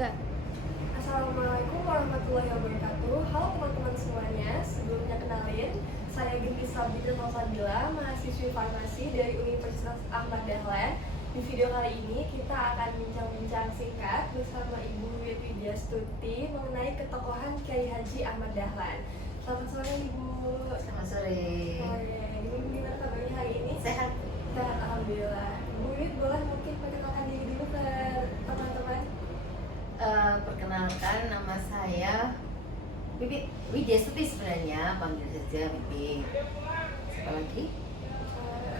3. Assalamualaikum warahmatullahi wabarakatuh. Halo teman-teman semuanya. Sebelumnya kenalin, saya Gendis Sabitra Salsabila, mahasiswi farmasi dari Universitas Ahmad Dahlan. Di video kali ini kita akan bincang-bincang singkat bersama Ibu Widya Stuti mengenai ketokohan Kiai Haji Ahmad Dahlan. Selamat sore Ibu. Selamat sore. Ini gimana kabarnya hari ini? Sehat. Sehat, alhamdulillah. Bu Wid, boleh mungkin perkenalkan diri dulu ke teman-teman? Perkenalkan, nama saya Bibit Widya Stuti, sebenarnya panggil saja Bibit. Siapa lagi?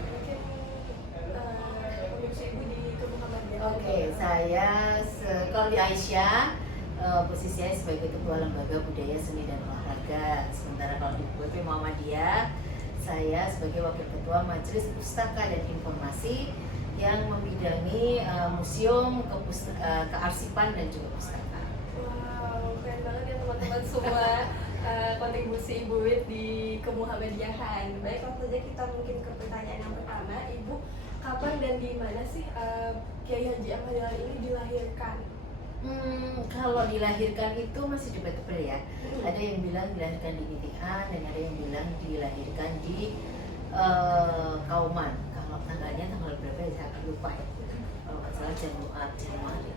Mungkin pengurus ibu di Kemuhammadiyah. Oke, saya kalau di Aisyah posisinya sebagai Ketua Lembaga Budaya Seni dan Olahraga. Sementara kalau di BP Muhammadiyah, saya sebagai Wakil Ketua Majelis Pustaka dan Informasi yang membidangi museum, kearsipan dan juga pustaka. Wow, keren banget ya teman-teman semua kontribusi Ibu Wid di Kemuhammadiyahan. Baik, langsung saja kita mungkin ke pertanyaan yang pertama. Ibu, kapan dan di mana sih Kiai Haji Ahmad Dahlan ini dilahirkan? Kalau dilahirkan itu masih debatable ya. Ada yang bilang dilahirkan di Nitian dan ada yang bilang dilahirkan di Kauman. Kalau tanggalnya tanggal berapa ya saya lupa ya. Kalau nggak salah Januari.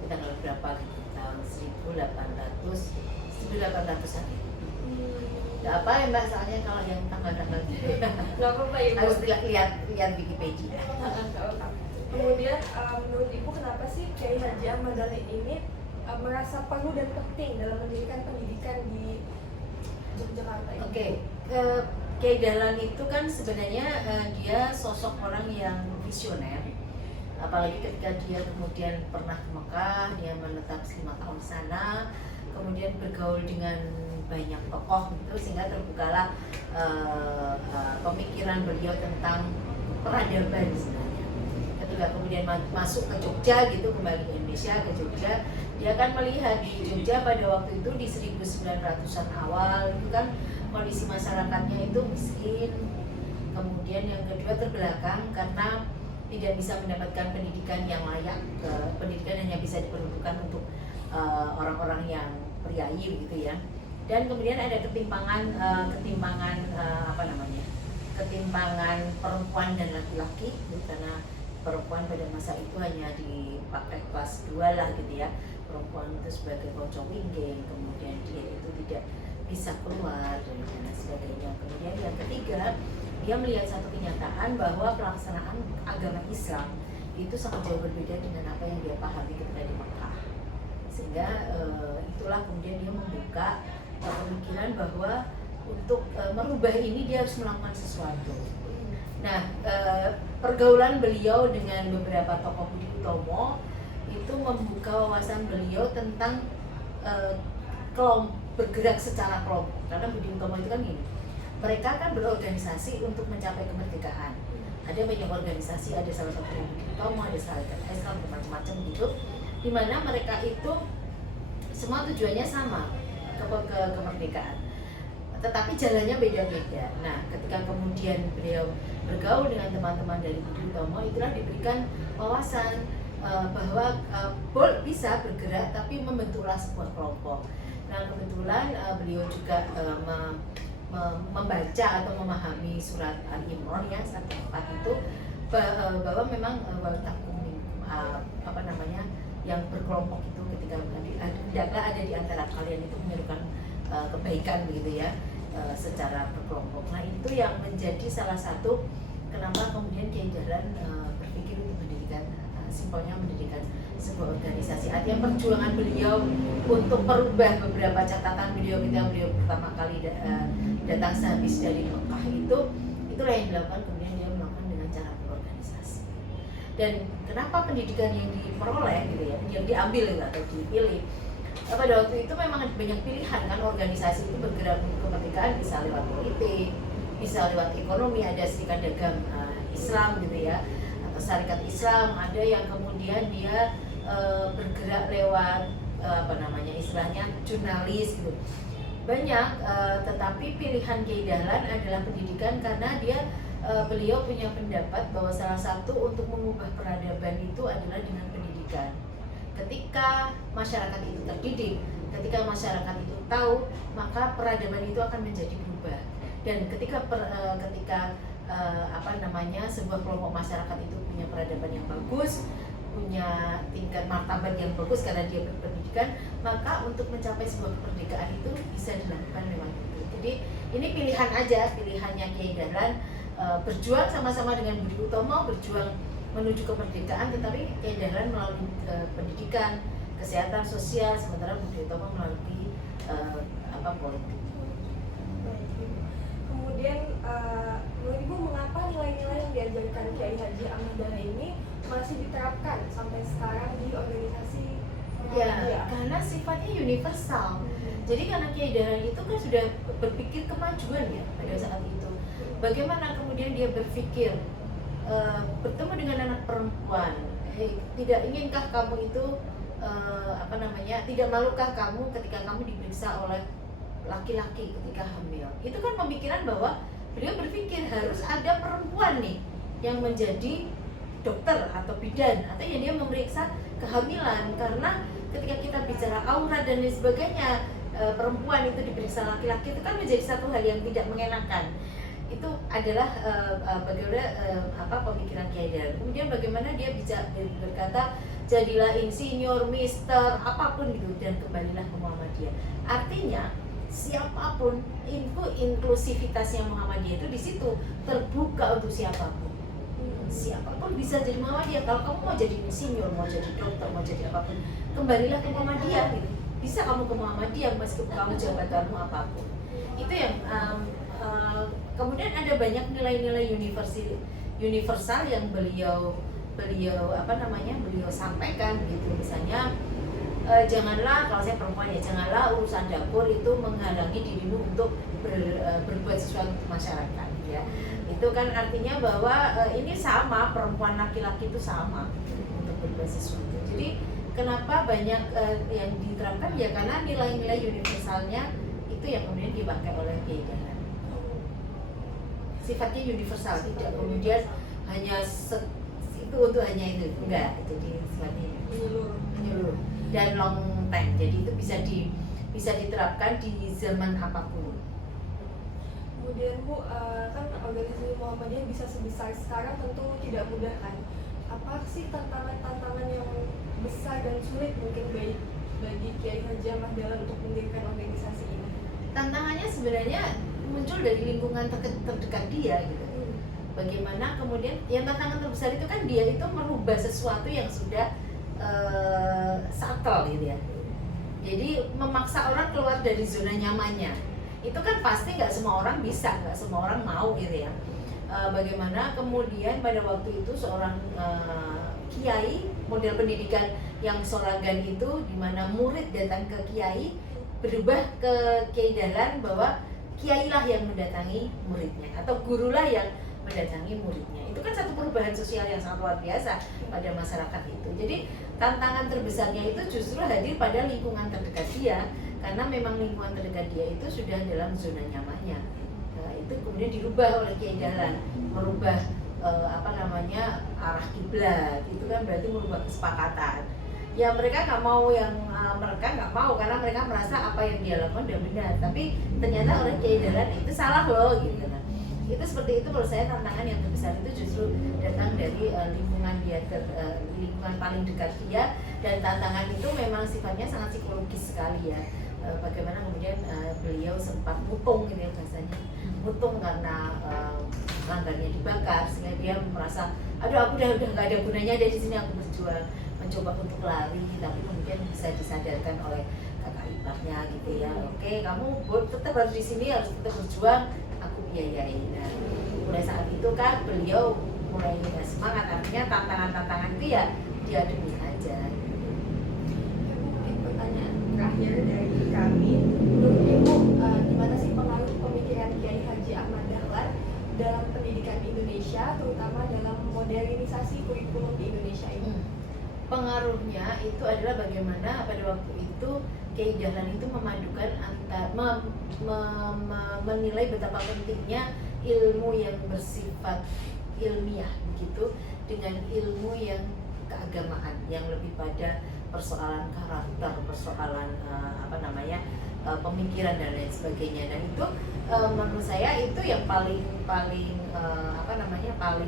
Itu tanggal berapa gitu, tahun 1800-an. Nggak apa ya Mbak, soalnya kalau yang tanggal-tanggal gitu Nggak apa-apa Ibu. harus lihat Wikipedia. Kemudian menurut Ibu kenapa sih Kiai Haji Ahmad Dahlan ini merasa perlu dan penting dalam mendirikan pendidikan di Yogyakarta ini? Oke, Kiai Dahlan itu kan sebenarnya dia sosok orang yang visioner. Apalagi ketika dia kemudian pernah ke Mekah, dia menetap 5 tahun di sana, kemudian bergaul dengan banyak tokoh gitu, sehingga terbukalah pemikiran beliau tentang peradaban sebenarnya. Ketika kemudian masuk ke Jogja gitu, kembali ke Indonesia, ke Jogja, dia kan melihat di Jogja pada waktu itu di 1900-an awal itu kan kondisi masyarakatnya itu miskin, kemudian yang kedua terbelakang karena tidak bisa mendapatkan pendidikan yang layak, pendidikan hanya bisa diperuntukkan untuk orang-orang yang priayi begitu ya. Dan kemudian ada ketimpangan ketimpangan perempuan dan laki-laki gitu, karena perempuan pada masa itu hanya dipakai kelas 2 lah gitu ya. Perempuan itu sebagai bocong winggeng, kemudian dia itu tidak bisa keluar dan lain sebagainya. Kemudian yang ketiga, dia melihat satu kenyataan bahwa pelaksanaan agama Islam itu sangat jauh berbeda dengan apa yang dia pahami ketika di Mekah. Sehingga itulah kemudian dia membuka pemikiran bahwa untuk merubah ini dia harus melakukan sesuatu. Nah, pergaulan beliau dengan beberapa tokoh Budi Utomo itu membuka wawasan beliau tentang bergerak secara kelompok. Karena Budi Utomo itu kan gini, mereka kan berorganisasi untuk mencapai kemerdekaan. Ada banyak organisasi, ada salah satu Budi Utomo, ada Sarekat Islam, macam-macam gitu, di mana mereka itu semua tujuannya sama, ke kemerdekaan. Tetapi jalannya beda-beda. Nah, ketika kemudian beliau bergaul dengan teman-teman dari Budi Utomo, itulah diberikan wawasan bahwa bisa bergerak tapi membentuklah sebuah kelompok. Nah, kebetulan beliau juga membaca atau memahami surat Al-Imran ya, surat 4 itu bahwa memang yang berkelompok itu ketika hendaklah ada di antara kalian itu menyerukan kebaikan begitu ya, secara berkelompok. Nah, itu yang menjadi salah satu kenapa kemudian Kiai Dahlan berpikir untuk mendirikan, simpelnya mendirikan sebuah organisasi. Artinya perjuangan beliau untuk merubah beberapa catatan beliau ketika beliau pertama kali datang sehabis dari Mekah itulah yang dilakukan, kemudian dia melakukan dengan cara berorganisasi. Dan kenapa pendidikan yang diperoleh gitu ya, yang diambil atau dipilih, pada waktu itu memang banyak pilihan kan, organisasi itu bergerak untuk kemerdekaan, bisa lewat politik, bisa lewat ekonomi, ada serikat dagang Islam gitu ya, atau syarikat Islam, ada yang kemudian dia bergerak lewat istilahnya jurnalis gitu, banyak. Tetapi pilihan Kiai Dahlan adalah pendidikan karena beliau punya pendapat bahwa salah satu untuk mengubah peradaban itu adalah dengan pendidikan. ketika masyarakat itu terdidik, ketika masyarakat itu tahu, maka peradaban itu akan menjadi berubah. Dan ketika sebuah kelompok masyarakat itu punya peradaban yang bagus, punya tingkat martabat yang bagus karena dia berpendidikan, maka untuk mencapai sebuah kemerdekaan itu bisa dilakukan lewat itu. Jadi ini pilihan aja, pilihannya Kiai Dahlan, berjuang sama-sama dengan Budi Utomo, berjuang menuju kemerdekaan, tetapi Kiai Dahlan melalui pendidikan, kesehatan sosial, sementara Budi Utomo melalui politik. Kemudian menurut Ibu, mengapa nilai-nilai yang diajarkan Kiai Haji Ahmad Dahlan ini masih diterapkan sampai sekarang di organisasi Ya, karena sifatnya universal. Jadi karena Kiai Dahlan itu kan sudah berpikir kemajuan ya pada saat itu. Bagaimana kemudian dia berpikir bertemu dengan anak perempuan, tidak inginkah kamu itu tidak malukah kamu ketika kamu diperiksa oleh laki-laki ketika hamil? Itu kan pemikiran bahwa beliau berpikir harus ada perempuan nih yang menjadi dokter atau bidan atau yang dia memeriksa kehamilan, karena ketika kita bicara aurat dan lain sebagainya, perempuan itu diperiksa laki-laki itu kan menjadi satu hal yang tidak mengenakan. Itu adalah pemikiran Kiai Dahlan. Kemudian bagaimana dia bisa berkata jadilah insinyur, mister, apapun gitu, dan kembalilah ke Muhammadiyah. Artinya siapapun, inklusivitasnya Muhammadiyah itu di situ terbuka untuk siapapun. Siapapun bisa jadi Muhammadiyah. Kalau kamu mau jadi insinyur, mau jadi dokter, mau jadi apapun, kembalilah ke Muhammadiyah gitu. Bisa kamu ke Muhammadiyah meskipun kamu jabatanmu apapun. Itu yang kemudian ada banyak nilai-nilai universal yang beliau sampaikan gitu. Misalnya janganlah, kalau saya perempuan ya, janganlah urusan dapur itu menghalangi dirimu untuk berbuat sesuatu untuk masyarakat ya. Itu kan artinya bahwa ini sama, perempuan laki-laki itu sama untuk berbuat sesuatu. Jadi kenapa banyak yang diterapkan ya karena nilai-nilai universalnya itu yang kemudian dipakai oleh Kiai Dahlan. Sifatnya universal, tidak kemudian hanya itu untuk hanya itu, enggak, itu di sifatnya menyeluruh dan long time. Jadi itu bisa diterapkan di zaman apapun. Kemudian Bu, kan organisasi Muhammadiyah bisa sebesar sekarang tentu tidak mudah kan. Apa sih tantangan yang besar dan sulit mungkin bagi Kiai Haji Ahmad Dahlan untuk mendirikan organisasi ini? Tantangannya sebenarnya muncul dari lingkungan terdekat dia gitu. Bagaimana kemudian yang tantangan terbesar itu kan dia itu merubah sesuatu yang sudah subtle gitu ya. Jadi memaksa orang keluar dari zona nyamannya. Itu kan pasti nggak semua orang bisa, nggak semua orang mau gitu ya. Bagaimana kemudian pada waktu itu seorang kiai, model pendidikan yang Solagan itu, di mana murid datang ke kiai, berubah ke Kiai Dahlan bahwa kiai lah yang mendatangi muridnya atau gurulah yang mendatangi muridnya. Itu kan satu perubahan sosial yang sangat luar biasa pada masyarakat itu. Jadi tantangan terbesarnya itu justru hadir pada lingkungan terdekat dia, karena memang lingkungan terdekat dia itu sudah dalam zona nyamannya. Nah, itu kemudian dirubah oleh Kiai Dahlan, merubah arah kiblat. Itu kan berarti merubah kesepakatan. Ya mereka nggak mau karena mereka merasa apa yang dia lakukan udah benar, tapi ternyata oleh Kiai Dahlan itu salah loh gitu. Nah, itu seperti itu menurut saya tantangan yang terbesar itu justru datang dari lingkungan dia, lingkungan paling dekat dia, dan tantangan itu memang sifatnya sangat psikologis sekali ya. Bagaimana kemudian beliau sempat mutung gitu ya bahasanya, mutung karena langgarnya dibakar, sehingga dia merasa aduh aku udah nggak ada gunanya dari sini, aku berjuang mencoba untuk lari, tapi kemudian bisa disadarkan oleh kakak iparnya gitu ya. Oke, kamu tetap harus di sini, harus tetap berjuang, aku biayain. Nah, mulai saat itu kan beliau mulai semangat, artinya tantangan-tantangan itu ya dihadapi aja. Mungkin pertanyaan terakhir dari kami, menurut Ibu gimana sih pengaruh pemikiran Kiai Haji Ahmad Dahlan dalam pendidikan di Indonesia, terutama dalam modernisasi kurikulum di Indonesia ini? Pengaruhnya itu adalah bagaimana pada waktu itu Kiai Dahlan itu memadukan menilai betapa pentingnya ilmu yang bersifat ilmiah begitu dengan ilmu yang keagamaan yang lebih pada persoalan karakter, persoalan pemikiran dan lain sebagainya. Dan itu menurut saya itu yang paling paling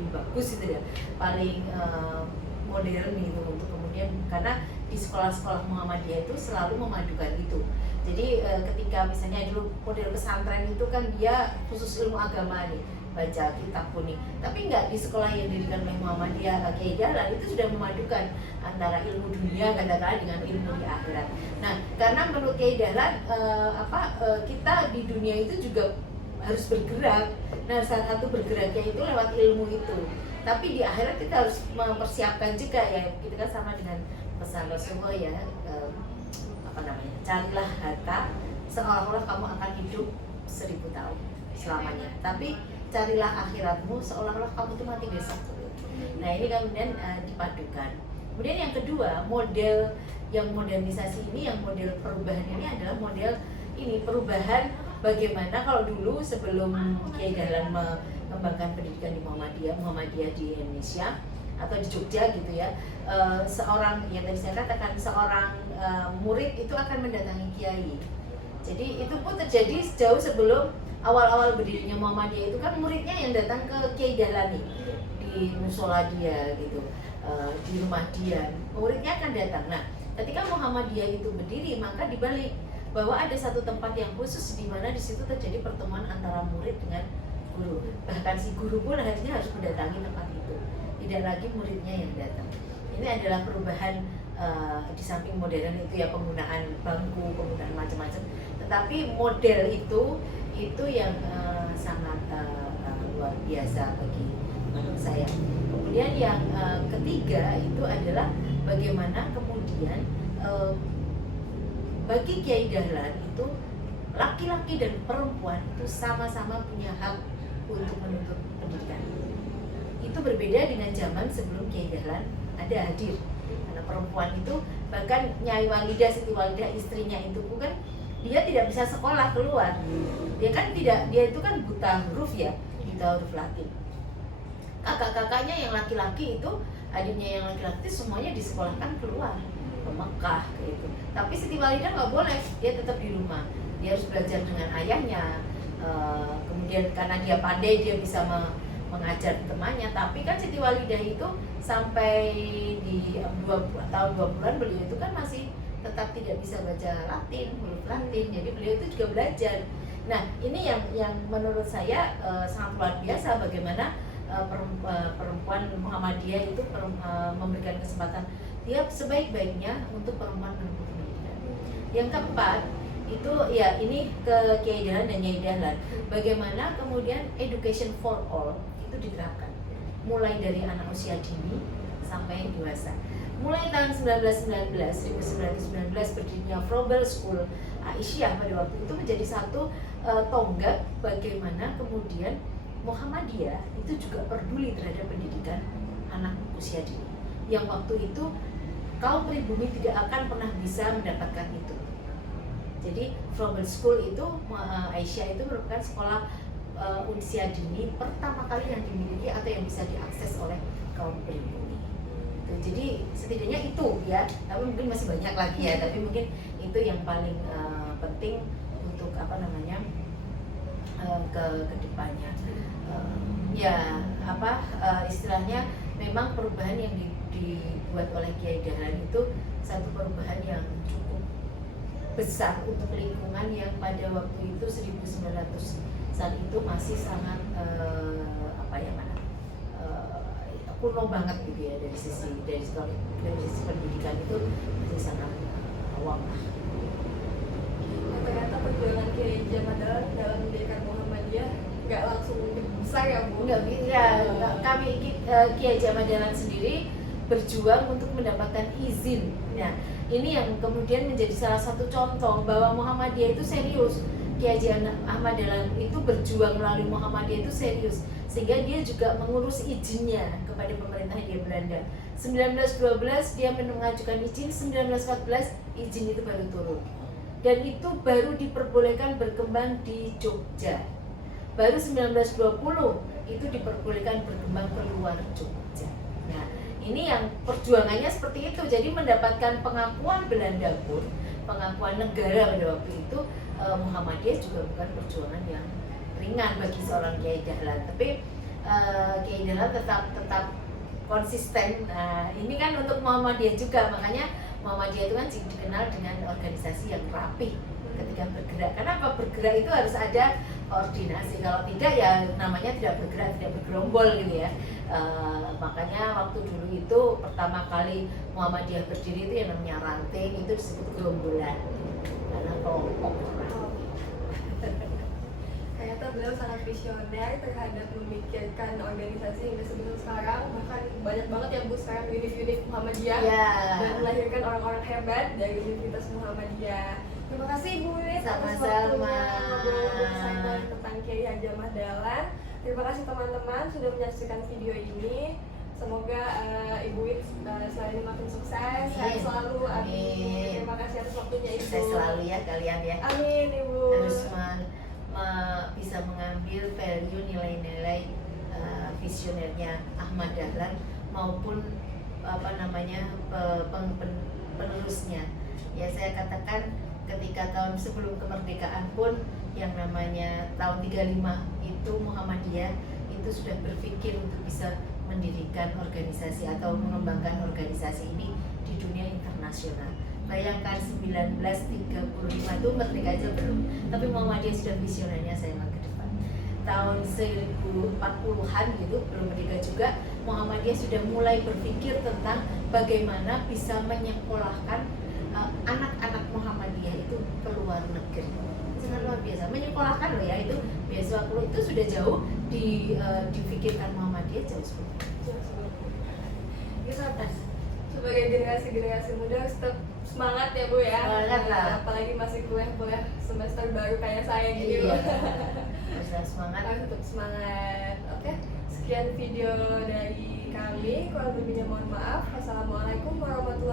bagus itu ya, paling modern gitu untuk kemudian, karena di sekolah-sekolah Muhammadiyah itu selalu memadukan itu. Jadi ketika misalnya dulu model pesantren itu kan dia khusus ilmu agama nih, baca kitab kuning, tapi nggak di sekolah yang didirikan oleh Muhammadiyah Kiai Dahlan itu sudah memadukan antara ilmu dunia katakanlah dengan ilmu di akhirat. Nah, karena menurut Kiai Dahlan kita di dunia itu juga harus bergerak. Nah, salah satu bergeraknya itu lewat ilmu itu. Tapi di akhirat kita harus mempersiapkan juga ya, kita kan sama dengan pesan Rasulullah ya, carilah harta seolah-olah kamu akan hidup 1000 tahun selamanya, tapi carilah akhiratmu seolah-olah kamu itu mati besok. Nah, ini kemudian dipadukan. Kemudian yang kedua, model yang modernisasi ini, yang model perubahan ini adalah model ini perubahan bagaimana kalau dulu sebelum Kiai Dahlan mengembangkan pendidikan di Muhammadiyah di Indonesia atau di Jogja gitu ya, seorang yang tadi saya katakan seorang murid itu akan mendatangi kiai. Jadi itu pun terjadi jauh sebelum awal-awal berdirinya Muhammadiyah. Itu kan muridnya yang datang ke Kiai Dahlan nih, di musola dia gitu, di rumah dia, muridnya akan datang. Nah, ketika Muhammadiyah itu berdiri, maka dibalik bahwa ada satu tempat yang khusus di mana di situ terjadi pertemuan antara murid dengan guru. Bahkan si guru pun akhirnya harus mendatangi tempat itu, tidak lagi muridnya yang datang. Ini adalah perubahan di samping modern itu ya, penggunaan bangku, penggunaan macam-macam. Tetapi model itu yang sangat luar biasa bagi menurut saya. Kemudian yang ketiga itu adalah bagaimana kemudian bagi Kiai Dahlan itu laki-laki dan perempuan itu sama-sama punya hak untuk menuntut pendidikan. Itu berbeda dengan zaman sebelum Kiai Dahlan ada hadir. Karena perempuan itu, bahkan Nyai Walidah, Siti Walidah istrinya itu bukan, dia tidak bisa sekolah keluar. Dia itu kan buta huruf ya, buta huruf Latin. Kakak-kakaknya yang laki-laki itu, adiknya yang laki-laki itu semuanya disekolahkan keluar ke Mekah gitu. Tapi Siti Walidah nggak boleh, dia tetap di rumah. Dia harus belajar dengan ayahnya. Kemudian karena dia pandai, dia bisa mengajar temannya. Tapi kan Siti Walidah itu sampai di 2 tahun 2 bulan beliau itu kan masih tetap tidak bisa baca Latin, huruf Latin. Jadi beliau itu juga belajar. Nah, ini yang menurut saya sangat luar biasa bagaimana perempuan Muhammadiyah itu memberikan kesempatan tiap sebaik-baiknya untuk perempuan menempuh pendidikan. Yang keempat itu ya, ini ke Kiai Dahlan dan Nyai Dahlan, bagaimana kemudian education for all itu diterapkan mulai dari anak usia dini sampai dewasa. Mulai tahun 1919 berdirinya Froebel School Aisyah pada waktu itu menjadi satu tonggak bagaimana kemudian Muhammadiyah itu juga peduli terhadap pendidikan anak usia dini, yang waktu itu kaum pribumi tidak akan pernah bisa mendapatkan itu. Jadi Froebel School itu Aisyah itu merupakan sekolah usia dini pertama kali yang dimiliki atau yang bisa diakses oleh kaum pribumi. Jadi setidaknya itu ya, tapi mungkin masih banyak lagi ya, tapi mungkin itu yang paling penting untuk ke depannya. Istilahnya memang perubahan yang dibuat oleh Kiai Dahlan itu satu perubahan yang cukup besar untuk lingkungan yang pada waktu itu 1900 saat itu masih sangat kuno banget gitu ya, dari sisi pendidikan itu masih sangat awam lah. Ternyata perjuangan Kiai Dahlan dalam mendirikan Muhammadiyah nggak langsung besar ya Bu? Nggak bisa. Kami Kiai Dahlan sendiri berjuang untuk mendapatkan izin. Nah, ini yang kemudian menjadi salah satu contoh bahwa Muhammadiyah itu serius. Kiai Ahmad Dahlan itu berjuang melalui Muhammadiyah itu serius, sehingga dia juga mengurus izinnya kepada pemerintah Hindia Belanda. 1912 dia mengajukan izin, 1914 izin itu baru turun. Dan itu baru diperbolehkan berkembang di Jogja. Baru 1920 itu diperbolehkan berkembang ke luar Jogja. Nah, ini yang perjuangannya seperti itu. Jadi mendapatkan pengakuan Belanda pun, pengakuan negara pada waktu itu, Muhammadiyah juga bukan perjuangan yang ringan bagi seorang Kiai Dahlan. Tapi Kiai Dahlan tetap konsisten. Nah, ini kan untuk Muhammadiyah juga, makanya Muhammadiyah itu kan dikenal dengan organisasi yang rapi ketika bergerak. Kenapa bergerak itu harus ada koordinasi, kalau tidak ya namanya tidak bergerak, tidak bergerombol gitu ya. Makanya waktu dulu itu pertama kali Muhammadiyah berdiri itu yang namanya ranting, itu disebut gerombolan karena kelompok. Ternyata beliau sangat visioner terhadap memikirkan organisasi hingga sebelum sekarang, bahkan banyak banget ya Bu sekarang unit-unit Muhammadiyah dan melahirkan orang-orang hebat dari Universitas Muhammadiyah. Terima kasih Bu Wit atas waktunya ngobrol saya tentang Kiai Haji Ahmad Dahlan. Terima kasih teman-teman sudah menyaksikan video ini. Semoga Ibu Wit selain makin sukses, sehat selalu. Amin. Terima kasih atas waktunya Ibu. Sukses selalu ya kalian ya. Amin Ibu. Harus bisa mengambil value nilai-nilai visionernya Ahmad Dahlan maupun penerusnya. Ya saya katakan ketika tahun sebelum kemerdekaan pun yang namanya tahun 35 itu Muhammadiyah itu sudah berpikir untuk bisa mendirikan organisasi atau mengembangkan organisasi ini di dunia internasional. Bayangkan 1935 itu merdeka aja belum, tapi Muhammadiyah sudah visionernya saya ke depan. Tahun 1040-an gitu belum merdeka juga, Muhammadiyah sudah mulai berpikir tentang bagaimana bisa menyekolahkan anak-anak Muhammadiyah itu ke luar negeri. Sangat luar biasa, menyekolahkan loh ya, itu beasiswa kuliah itu sudah jauh dipikirkan Muhammadiyah jauh sebelum. Sebagai generasi muda tetap semangat ya Bu ya. Semangat lah. Apalagi masih kuliah semester baru kayak saya gini Bu. Harus semangat. Harus tetap semangat. Oke, sekian video dari kami. Kurang lebihnya mohon maaf. Wassalamualaikum warahmatullahi wabarakatuh.